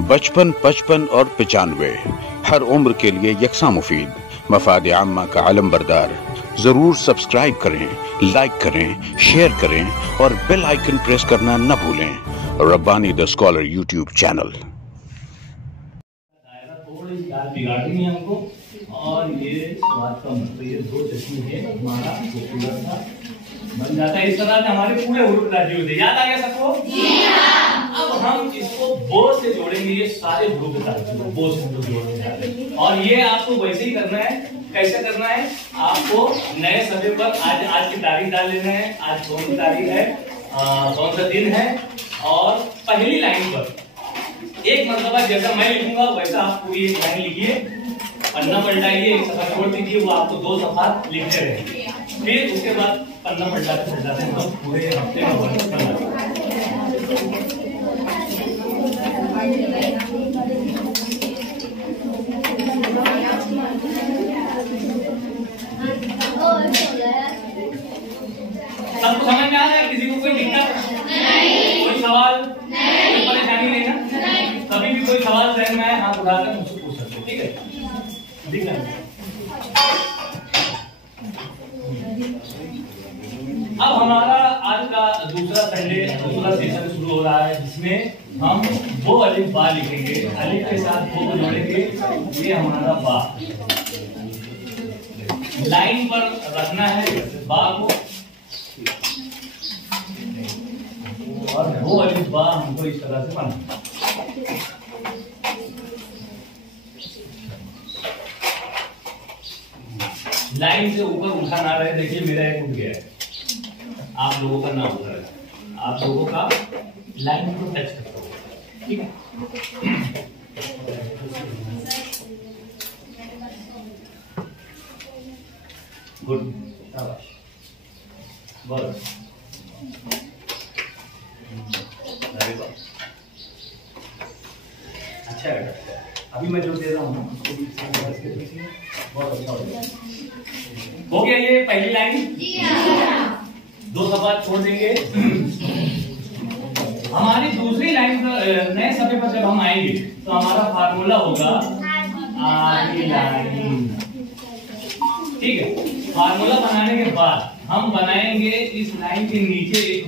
बचपन, 55 और 95 हर उम्र के लिए यकसा मुफीद। मफाद आम्मा का आलम बरदार। जरूर सब्सक्राइब करें, लाइक करें, शेयर करें और बेल आइकन प्रेस करना न भूलें। Rabbani the scholar YouTube channel. बिगाड़नी है हमको और ये स्वाद कम, तो ये दो चटनी है हमारा खूबसूरत सा बन जाता है। इस तरह से हमारे पूरे हुरूफ राजी होते हैं। याद आ गया सबको? अब हम इसको बो से जोड़ेंगे। ये सारे हुरूफ बो से हम लोग जोड़ने जा रहे हैं और ये आपको वैसे ही करना है। कैसे करना है? आपको नए सफे पर आज की तारीख डाल लेना है। आज कौन सी तारीख है, कौन सा दिन है, और पहली लाइन पर एक मरतबा जैसा मैं लिखूंगा वैसा आप पूरी एक लाइन लिखिए, पन्ना पलटाइए, एक सफा छोड़ दीजिए, वो आपको 2 सफा लिखते रहे। फिर उसके बाद पन्ना पलटाते पलटाते हम पूरे हफ्ते में सबको समझ में आ रहा है? किसी को कोई दिक्कत, कोई सवाल, कोई परेशानी नहीं ना? कभी भी कोई सवाल जहन में आए हाथ उठाकर मुझसे पूछ सकते, ठीक है? ठीक है। अब हमारा आज का दूसरा संडे, दूसरा सेशन शुरू हो रहा है, जिसमें हम वो अलिफ बा लिखेंगे। अलिफ के साथ वो जोड़ेंगे। ये हमारा बा लाइन पर रखना है बा को, और वो अलिफ बा हमको इस तरह से बनाना। लाइन से ऊपर उठा ना रहे। देखिए मेरा एक उठ गया है, आप लोगों का ना उठ रहा है। आप लोगों का लाइन को टच करता होगा, ठीक है? गुड, शाबाश, बस। अच्छा है। अभी मैं जो दे रहा हूँ बहुत अच्छा हो गया। ये पहली लाइन 2 सफा छोड़ देंगे। हमारी दूसरी लाइन पर नए सफे पर जब हम आएंगे तो हमारा फार्मूला होगा आधी लाइन, ठीक है? फार्मूला बनाने के बाद हम बनाएंगे इस लाइन के नीचे एक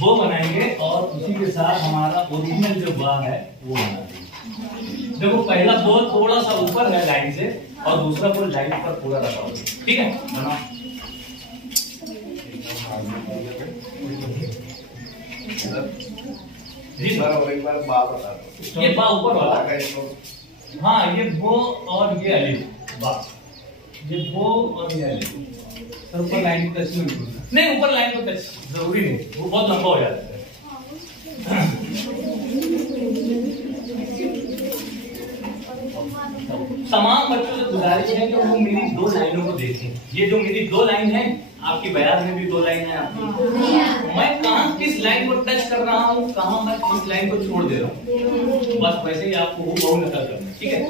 बो बनाएंगे और उसी के साथ हमारा ओरिजिनल जो बा है वो बना देंगे। देखो पहला बो थोड़ा सा ऊपर है लाइन से और दूसरा बो लाइन पर पूरा रखा होगा, ठीक है? बनाओ। जी सर, और एक बार बा बता दो। ये बा ऊपर वाला, हाँ, ये बो और ये अलिफ बा, ये बो और ये अलिफ। सर ऊपर लाइन को टच नहीं, ऊपर लाइन को टच जरूरी नहीं, वो बहुत लंबा हो जाता है। तमाम बच्चों से गुजारिश है कि वो मेरी 2 लाइनों को देखें। ये जो मेरी 2 लाइन है, आपकी बयान में भी 2 लाइन है आपकी। मैं कहाँ किस लाइन को टच कर रहा हूँ, कहाँ मैं किस लाइन को छोड़ दे रहा हूँ, बस वैसे ही आपको वो बहुत नकल करना है, ठीक है?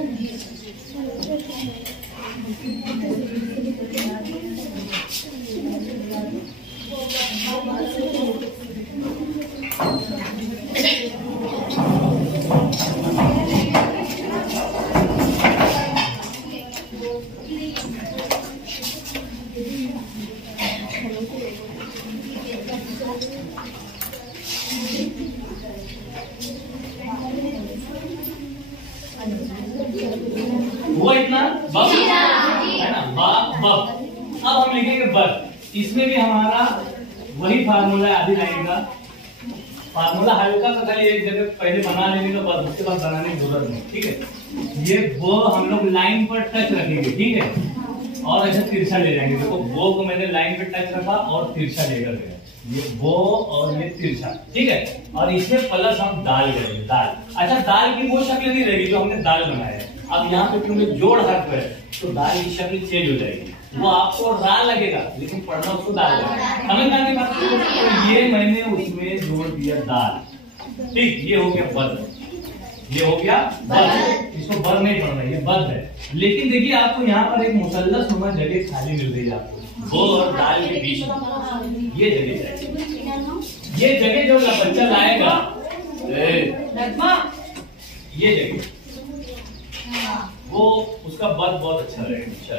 हुआ इतना बब है ना, बब। अब हम लिखेंगे बब। इसमें भी हमारा वही फार्मूला है आधी लाइन का। फार्मूला हल्का सा खाली एक जगह पहले बना लेंगे तो बस, उसके बाद बनाने की जरूरत नहीं, ठीक है? ये वो हम लोग लाइन पर टच रखेंगे, ठीक है? और ऐसे तिरछा ले जाएंगे। देखो वो को मैंने लाइन पे टच रखा और तिरछा लेकर गया, ये वो और ये तिरछा, ठीक है? और इसमें प्लस हम दाल करेंगे, दाल। अच्छा, दाल की वो शक्ल नहीं रहेगी जो हमने दाल बनाया है। अब यहाँ पे क्योंकि जोड़ हर्फ है तो दाल की शक्ल चेंज हो जाएगी। वो आपको दाल लगेगा लेकिन पढ़ना उसको दाल लगेगा। समझ में आने बात? तो ये मैंने उसमें जोड़ दिया दाल, ठीक? ये हो गया बद, ये हो गया बद। इसको बद नहीं पढ़ना, ये बद है। लेकिन देखिए आपको यहाँ पर एक मुसल्लस नुमा जगह खाली मिल रही है आपको, वो और दाल के बीच में ये जगह चाहिए। ये जगह जो बच्चा लाएगा, ये जगह वो उसका बल बहुत अच्छा रहेगा।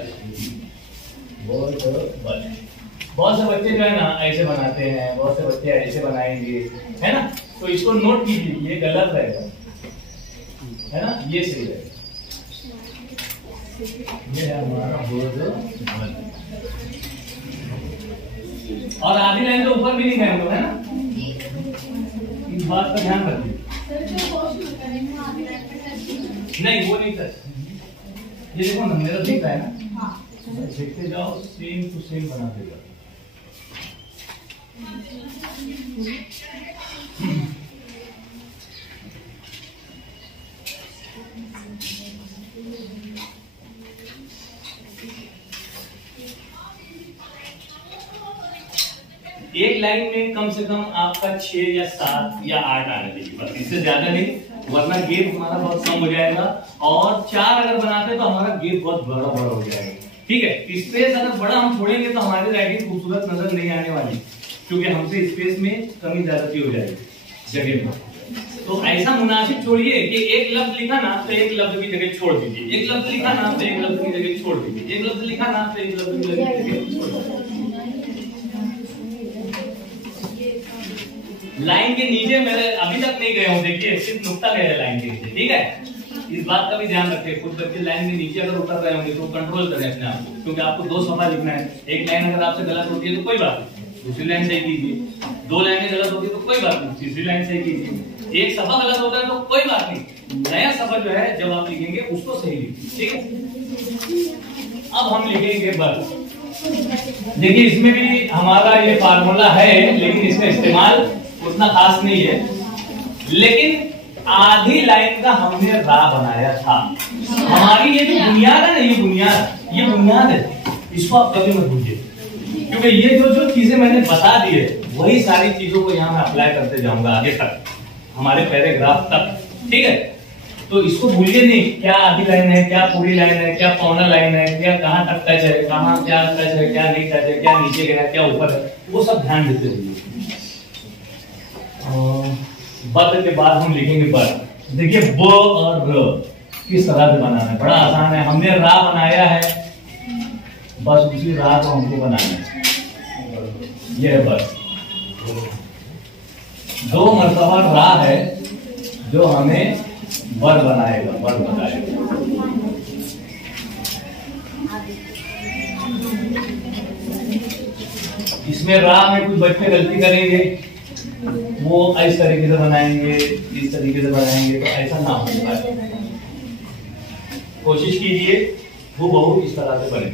बहुत से बच्चे जो है ना ऐसे बनाते हैं, बहुत से बच्चे ऐसे बनाएंगे, है ना। तो इसको नोट कीजिए, ये गलत रहेगा, है ना, ये सही रहेगा। ये है हमारा बोध। और आधी लाइन तो ऊपर भी नहीं गए हम लोग, है ना। इस बात का ध्यान रखिए। नहीं वो नहीं कर, ये देखो ना मेरा दिख रहा है ना, देखते जाओ, सेम टू सेम बना देगा। एक लाइन में कम से कम आपका 6 या 7 या 8 आने चाहिए, बस इससे ज्यादा नहीं, वरना गेप हमारा बहुत कम हो जाएगा। और 4 अगर बनाते तो हमारा गेप बहुत बड़ा हो जाएगा। ठीक है, स्पेस अगर बड़ा हम छोड़ेंगे तो हमारी राइटिंग खूबसूरत नजर नहीं आने वाली, क्योंकि हमसे स्पेस में कमी ज्यादा हो जाएगी जगह में। तो ऐसा मुनासिब छोड़िए कि एक लफ्ज लिखा ना तो एक लफ्ज की जगह छोड़ दीजिए, एक लफ्ज लिखा ना तो एक लफ्ज की जगह छोड़ दीजिए, एक लफ्ज लिखा ना तो एक लफ्ज की जगह छोड़ दीजिए। लाइन के नीचे मेरे अभी तक नहीं गए हूं, देखिए सिर्फ नुक्ता गया है लाइन के नीचे। ठीक है, इस बात का भी ध्यान रखिए, कुछ बच्चे लाइन के नीचे अगर उतर रहे होंगे तो कंट्रोल करें अपने आप को, क्योंकि आपको 2 सफा लिखना है। एक लाइन अगर आपसे गलत होती है तो कोई बात नहीं, दूसरी लाइन सही कीजिए। 2 लाइनें गलत होती है तो कोई बात नहीं, तीसरी लाइन सही कीजिए। एक सफा गलत होता है तो कोई बात नहीं, नया सफा जो है जब आप लिखेंगे उसको सही लिखिए। ठीक है, अब हम लिखेंगे बल। देखिए इसमें भी हमारा ये फार्मूला है, लेकिन इसका इस्तेमाल उतना खास नहीं है। लेकिन आधी लाइन का हमने रा बनाया था। हमारी ये जो बुनियाद है ना, ये बुनियाद है, इसको आप कभी मत भूलिए, क्योंकि ये जो चीजें मैंने बता दी है वही सारी चीजों को यहाँ मैं अप्लाई करते जाऊंगा आगे तक, हमारे पैराग्राफ तक। ठीक है, तो इसको भूलिए नहीं, क्या आधी लाइन है, क्या पूरी लाइन है, क्या पौना लाइन है, क्या कहाँ तक टच है, कहाँ क्या टच है, क्या नहीं टच है, क्या नीचे गया, क्या ऊपर है, वो सब ध्यान देते रहिए। बद के बाद हम लिखेंगे बद। देखिए ब और र किस तरह से बनाना है, बड़ा आसान है। हमने रा बनाया है, बस उसी रा को हमको बनाना है। यह है बद, 2 मरतबा रा है जो हमें बर बनाएगा, बर बनाएगा। इसमें रा में कुछ बच्चे गलती करेंगे, वो इस तरीके से बनाएंगे, इस तरीके से बनाएंगे, तो ऐसा ना हो पाए। कोशिश कीजिए वो बहुत इस तरह से बने।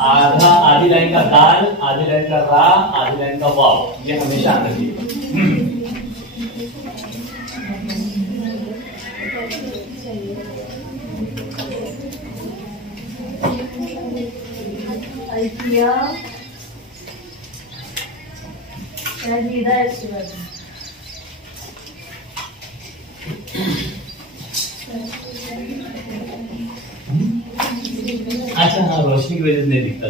आधी लाइन का दाल, आधी लाइन का रा, आधी लाइन का वाव, ये हमेशा आना चाहिए। अच्छा हाँ, रोशनी की वजह से नहीं दिखता,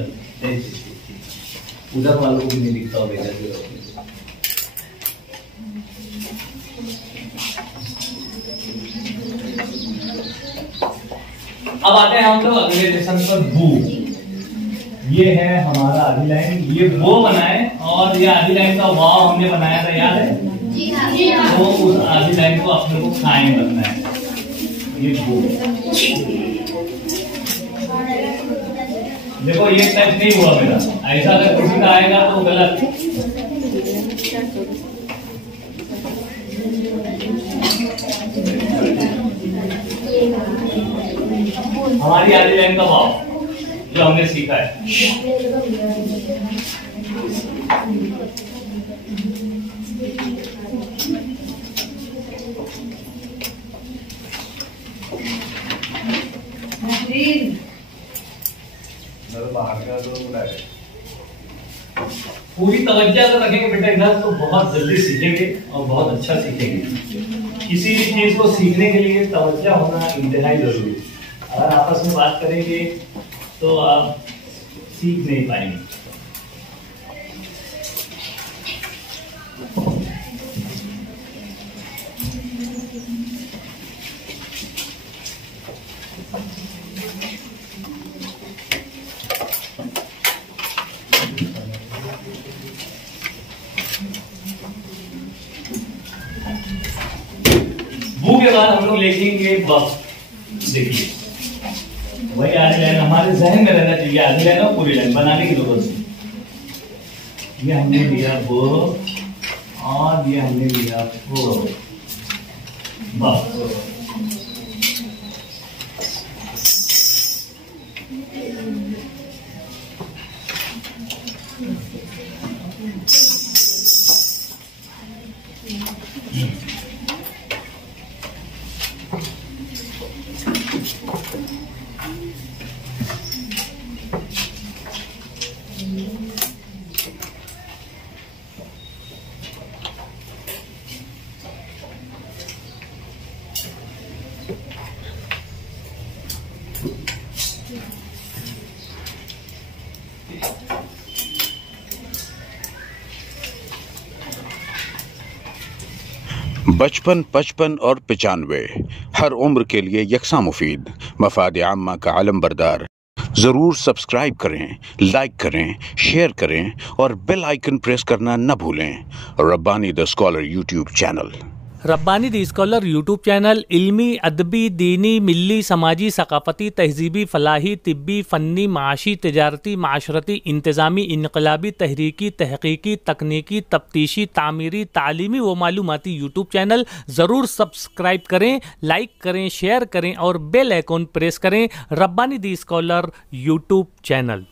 उधर वालों को भी नहीं दिखता होगा। अब आते हैं हम लोग अगले लेसन पर। बू, ये है हमारा आधी लाइन, ये वो बनाए, और ये आधी लाइन का वाव हमने बनाया था, याद है? तो उस आधी लाइन को अपने को कायम रखना है। ये बू, देखो ये टच नहीं हुआ मेरा, ऐसा अगर किसी का आएगा तो गलत। हमारी आधी लाइन का भाव जो हमने सीखा है, पूरी तवज्जो अगर रखेंगे बेटा इधर तो बहुत जल्दी सीखेंगे और बहुत अच्छा सीखेंगे। किसी भी चीज को सीखने के लिए तवज्जो होना इंतहाई जरूरी है। अगर आपस में बात करेंगे तो आप सीख नहीं पाएंगे। के बाद हम लोग लिखेंगे ब। देखिए वही आधी लाइन हमारे जहन में रहना चाहिए, आधी लाइन और पूरी लाइन बनाने की जरूरत नहीं। ये हमने लिया ब और ये हमने लिया ब। बचपन, 55 और 95 हर उम्र के लिए यकसा मुफीद, मफाद आम्मा का आलम बरदार। ज़रूर सब्सक्राइब करें, लाइक करें, शेयर करें और बेल आइकन प्रेस करना न भूलें। Rabbani the scholar YouTube channel. Rabbani the scholar YouTube channel इल्मी, अदबी, दीनी, मिल्ली, समाजी, सकाफती, तहजीबी, फलाही, तिब्बी, फ़न्नी, माशी, तिजारती, माशरती, इंतज़ामी, इनकलाबी, तहरीकी, तहकीकी, तकनीकी, तफ्तीशी, तामीरी, तालीमी व मालूमाती यूट्यूब चैनल। ज़रूर सब्सक्राइब करें, लाइक करें, शेयर करें और बेल आइकन प्रेस करें। Rabbani the scholar YouTube channel.